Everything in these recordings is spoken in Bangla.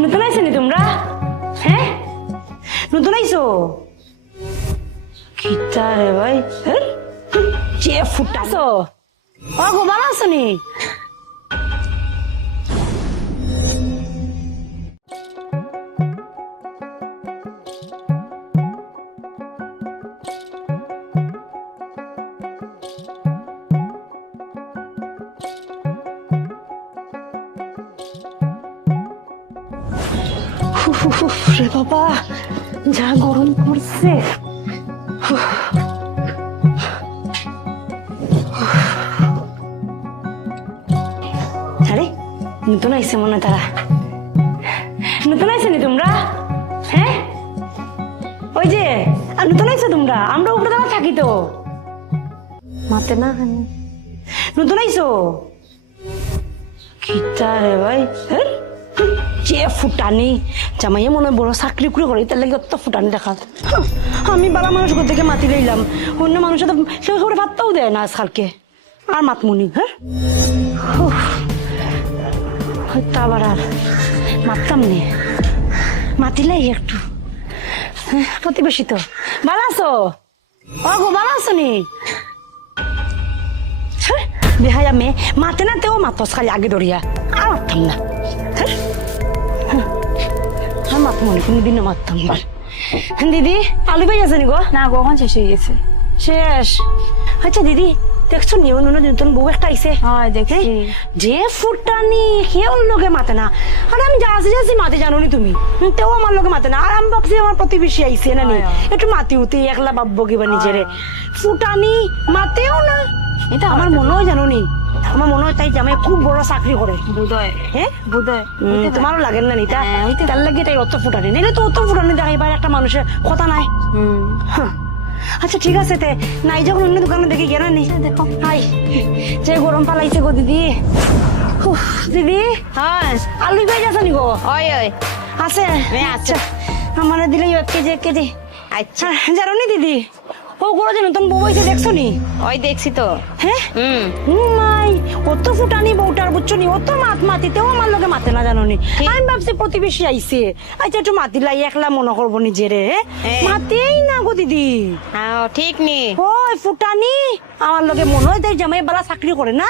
নতুন আইছো নি তোমরা? হ্যাঁ, নতুন আইছো? কিতা রে ভাই, যে ফুটাছো ও গো, ভালো আছো নি? রে বাবা, যা গরম পড়ছে। আরে নতুন আইসে মনে হয় তারা। নতুন আইসে নি তোমরা? হ্যাঁ, ওই যে নতুন আইসো তোমরা, আমরা উপরে দাঁড়া থাকি তো মাতে না। নতুন আইসো? কিতা রে ভাই, যে ফুটানি জামাইয়ে মনে হয় বড় চাকরি করে তার লাগে অত ফুটানি দেখা। আমি বালা মানুষ থেকে মাতি লইলাম, অন্য মানুষের তো সে করে ভাতটাও দেয় না আজকালকে। আর মাতমুনি, হ্যাঁ হয়তো আবার আর মাততাম নি, মাতিলাই একটু। প্রতিবেশী তো ভালো আছো? ও গো, ভালো আছো নি? বেহাই আমি মাতে না তেও মাতস খালি আগে দরিয়া, আর মারতাম না। মাতমনি কোনদিনও মারতাম না। দিদি আলু পেয়ে গেছে নি গো? না গো, এখন শেষ হয়ে গেছে। শেষ? আচ্ছা দিদি দেখছো নিও নতুন বউ একটা আইসে? হয় দেখছি। যে ফুটানি কেউ লোকে মাতে না, আর আমি যাচ্ছি মাতে জানো নি তুমি, তেও আমার লোকে মাতে না। আর আমি ভাবছি আমার প্রতিবেশী আইসে না নি, একটু মাতি উতি একলা ভাববো কিবা নিজেরে। ফুটানি মাতেও না, এটা আমার মনে হয় জানো নি, আমার মনে হয় তাই জামাই খুব বড় চাকরি করে বুধয়। হ্যাঁ বুধয় তোমারও লাগেন না নিতা? তার লাগে তাই অত ফুটানি, নাইলে তো অত ফুটানি দেখাইবার একটা মানুষের কথা নাই। আচ্ছা ঠিক আছে, তে নাই যখন অন্য দোকানে দেখি কেনা নি। দেখো হাই যে গরম পালাইছে গো দিদি। দিদি হ্যাঁ, আলু পেয়ে যাচ্ছে নি গো? ওই ওই আছে? আচ্ছা আমার দিলে 1 কেজি 1 কেজি। আচ্ছা জানো নি দিদি, ও গুলো যে নতুন বউ হয়েছে দেখছো নি? ওই দেখছি তো। হ্যাঁ মাই অত ফুটানি বউটার বুঝছো নি, অত মাতিতেও আমার লোকে মাতে না জানো নি। আমি ভাবছি প্রতিবেশী আইসে, আচ্ছা একটু মাতিলাই একলা মনে করবো নিজেরে, মাতেই না গো দিদি। ঠিক নি ওই ফুটানি আমার লোকে মনে হয় তাই জামাই বালা চাকরি করে না,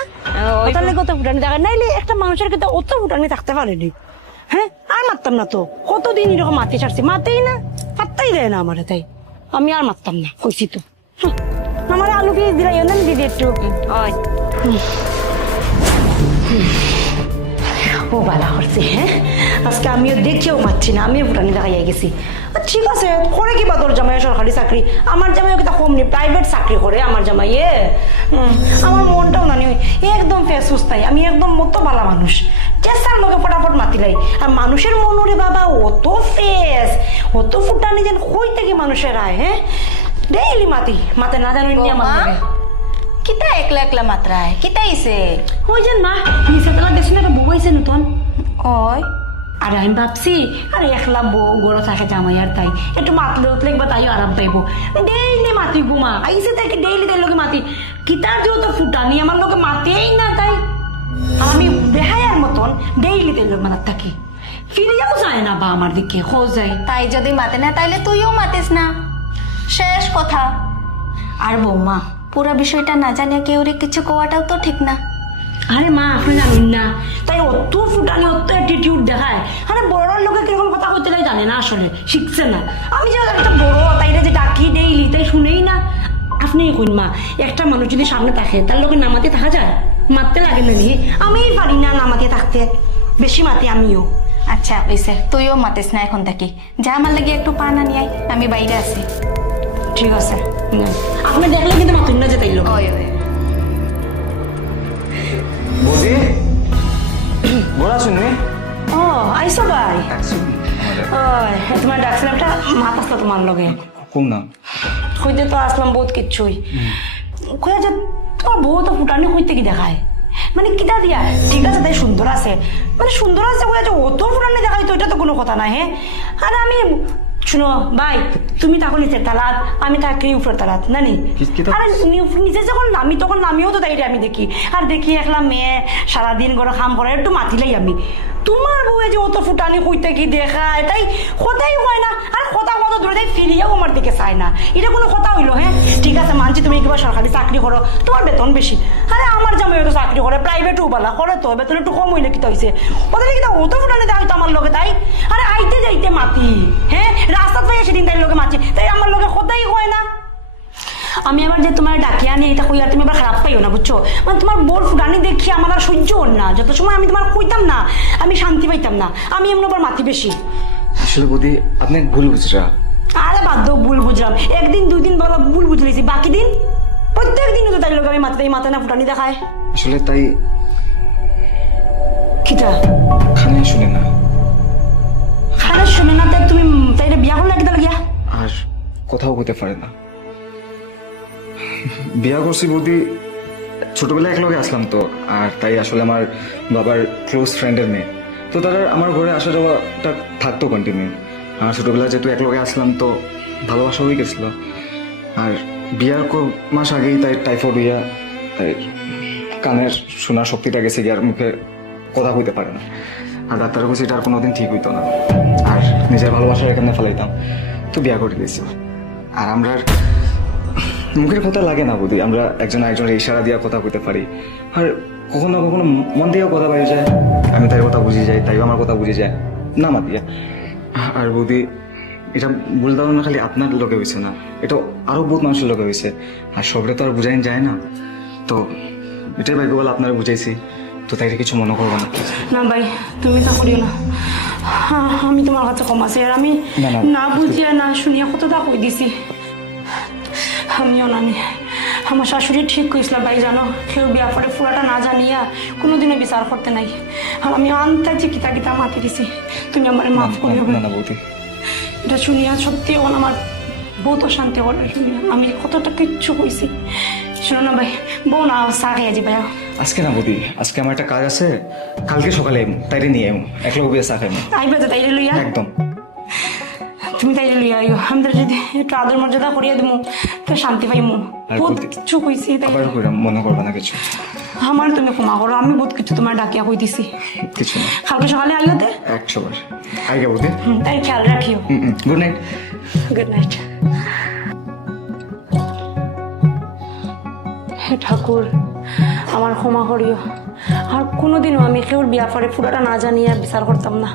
ওটার লাগে অত ফুটানি দেখা। নাইলে একটা মানুষের কিন্তু অত ফুটানি থাকতে পারেনি। হ্যাঁ, আর মারতাম না তো, কতদিন এরকম মাতি ছাড়ছি, মাতেই না, পাত্তাই দেয় না আমারে। তাই আমি আর মারতাম না, কইছি তো। আমার আলু পেঁয়াজ দিলাই না দিদি একটু। ও বালা করছে। হ্যাঁ, আজকে আমিও দেখেও মারছি না, আমিও ফুটানি দেখাইয়া গেছি। ঠিক আছে, করে কি বা তোর জামাই সরকারি চাকরি? আমার জামাই কিন্তু কম নি, প্রাইভেট চাকরি করে আমার জামাইয়ে। আমার মনটাও নানি একদম ফেস সুস্তাই, আমি একদম মতো ভালো মানুষ, চেষ্টার লোকে ফটাফট মাতিলাই। আর মানুষের মন রে বাবা অত ফেস, অত ফুটানি যেন কই থেকে মানুষের আয়। হ্যাঁ, ডেইলি মাতে না জানো আমার কিতা একলা একলা মাত্রায় কিতা ইছে? ওই যে মা নিচে তলা দেখছি না, একটা বউ হয়েছে নতুন। ওই আর আমি ভাবছি আরে একলা বউ গড় থাকে জামাই, আর তাই একটু মাতলে উতলে বা তাইও আরাম পাইবো। ডেইলি মাতিব মা, আইসে থেকে ডেইলি তাই লোকে মাতি, কিতার দিও তো ফুটানি আমার লোকে মাতেই না। তাই আমি বেহায়ার মতন ডেইলি তাই লোক মাতার থাকি, ফিরে যাও যায় না বা আমার দিকে খোঁজ যায়। তাই যদি মাতে না তাইলে তুইও মাতিস না, শেষ কথা। আর বৌমা পুরা বিষয়টা না জানিয়া কেউ কিছু কোয়াটাও তো ঠিক না। আরে মা আপনি জানেন না, তাই অত ফুটানি অত অ্যাটিটিউড দেখায়। আরে বড় লোকে কিরকম কথা বলতে তাই জানে না, আসলে শিখছে না। আমি যে একটা বড় তাইটা যে ডাকি ডেইলি তাই শুনেই না। আপনি কইন মা, একটা মানুষ যদি সামনে থাকে তার লোকে নামাতে থাকা যায়? মারতে লাগে না নি, আমিই পারি না নামাতে থাকতে, বেশি মাতি আমিও। আচ্ছা হইছে, তুইও মাতিস না এখন থেকে। যা আমার লাগে একটু পানা নিয়ে আয়, আমি বাইরে আছি। ঠিক আছে, আপনি দেখলে কিন্তু মাতুন না যে তাই লোক। বৌদি গোড়া শুনবি? ও আইসো ভাই। তোমার ডাকছিলাম, একটা মাত আসলো তোমার লগে। কোন নাম? হইতে তো আসলাম বহুত কিচ্ছুই কয়ে যে তোমার বউ তো ফুটানি হইতে কি দেখায়, মানে কিটা দিয়া ঠিক আছে তাই সুন্দর আছে, মানে সুন্দর আছে কয়ে যে অত ফুটানি দেখাই তো এটা তো কোনো কথা নাই। হ্যাঁ, আর আমি শুনো ভাই, তুমি তখন নিচের তালাত, আমি থাকি উপরের তালাত নানি। আরে নিচে যখন নামি তখন নামিও তো তাই আমি দেখি, আর দেখি একলা মেয়ে সারাদিন করে কাম করে, একটু মাতিলাই আমি তোমার বউয়ে যে অত ফুটানি কইতে কি দেখায় তাই কথাই হয় না, আর কথা কথা ধরে তাই ফিরিয়াও আমার দিকে চায় না। এটা কোনো কথা হইলো? হ্যাঁ ঠিক আছে মানছি তুমি কিবা সরকারি চাকরি করো, তোমার বেতন বেশি, আরে আমার জামাই তো চাকরি করে প্রাইভেটও বলা করে, তো বেতন একটু কম হইলে কিতা হয়েছে? ওদের কিনা অত ফুটানি দেয় তো আমার লগে তাই, আরে আইতে যাইতে মাতি, হ্যাঁ রাস্তা থেকে সেদিন তাই লোকে মাতি, তাই আমার লগে কথাই হয় না। আমি আবার যে তোমার ডাকিয়ে আনি এটা কই আর তুমি আবার খারাপ পাইও না বুঝছো, মানে তোমার বোর ফুটানি দেখি আমার আর সহ্য হন না, যত সময় আমি তোমার কইতাম না আমি শান্তি পাইতাম না, আমি এমন আবার মাতি বেশি। আসলে বৌদি আপনি ভুল বুঝরা। আরে বাদ দাও, ভুল বুঝলাম, একদিন দুই দিন বলা ভুল বুঝলেছি, বাকি দিন প্রত্যেক দিন তো তাই লোক আমি মাথায় মাথায় না ফুটানি দেখায়। আসলে তাই কিটা খানে শুনে না, খারাপ শুনে না, তাই তুমি তাই বিয়া করলে একদম গিয়া আর কোথাও হতে পারে না। বিয়া করছি বৌদি ছোটবেলায় একলগে আসলাম তো, আর তাই আসলে আমার বাবার ক্লোজ ফ্রেন্ডের মেয়ে, তো তারা আমার ঘরে আসা যাওয়াটা থাকতো কন্টিনিউ। আর ছোটবেলায় যেহেতু একলগে আসলাম তো ভালোবাসা হয়ে গেছিলো। আর বিয়ার মাস আগেই তাই টাইফয়েড হইয়া তাই কানের শোনার শক্তিটা গেছে গিয়ে, আর মুখে কথা হইতে পারে না। আর ডাক্তার কাছে এটা আর কোনোদিন ঠিক হইতো না, আর নিজের ভালোবাসার এখানে ফেলাইতাম, তো বিয়া করে দিয়েছি। আর আমরা মুখের কথা লাগে না বুঝি, আমরা একজন একজনের ইশারা দিয়ে কথা কইতে পারি, আর কখনো কখনো মন দিয়েও কথা বাইরে যায়, আমি তাই কথা বুঝে যাই, তাইও আমার কথা বুঝে যায় না মা দিয়া। আর বৌদি এটা ভুল ধারণা খালি আপনার লোকে হয়েছে না, এটা আরো বহুত মানুষের লোকে হয়েছে, আর সবরে তো আর বুঝাই যায় না, তো এটাই ভাগ্য বলে আপনারা বুঝাইছি, তো তাই কিছু মনে করবো না। না ভাই তুমি তা করিও না, আমি তোমার কাছে কম আছে, আর আমি না, না। না বুঝিয়া না শুনিয়া কতটা কই দিছি। আমিও নানি আমার শাশুড়ি ঠিক কইছিল ভাই, জানো কেউ বিয়া করে পুরাটা না জানিয়া কোনোদিনও বিচার করতে নাই, আর আমি আন্তাজি কিতা কিতা মাতি দিছি, তুমি আমার মাফ করিও। না না বৌদি, এটা শুনিয়া সত্যি এখন আমার বহুত অশান্তি করে শুনিয়া, আমি কতটা কিচ্ছু কইছি। শোনো না ভাই, বউ না চা খাইয়া যাবে। আজকে না বৌদি, আজকে আমার একটা কাজ আছে, কালকে সকালে এমু তাইরে নিয়ে এমু, একলগে বিয়ে চা খাইমু আইবে তো তাইলে লইয়া, একদম। তুমি তাইলে লইয়া আইও, আমাদের যদি একটু আদর মর্যাদা করিয়া দেবো তো শান্তি পাইমু। আর বহুত বলতে- কিচ্ছু কইছি তাই আবার কইরাম, মনে করবে না কিছু, আমার তুমি ক্ষমা করো, আমি বহুত কিছু তোমার ডাকিয়া কই দিছি। কিছু না, কালকে সকালে আইও দে, 100 আগে বৌদি। তাই খেয়াল রাখিও। Good night. Good night. হে ঠাকুর আমার ক্ষমা করিও, আর কোনোদিনও আমি কেউর বিয়া করে পুরাটা না জানিয়া বিচার করতাম না।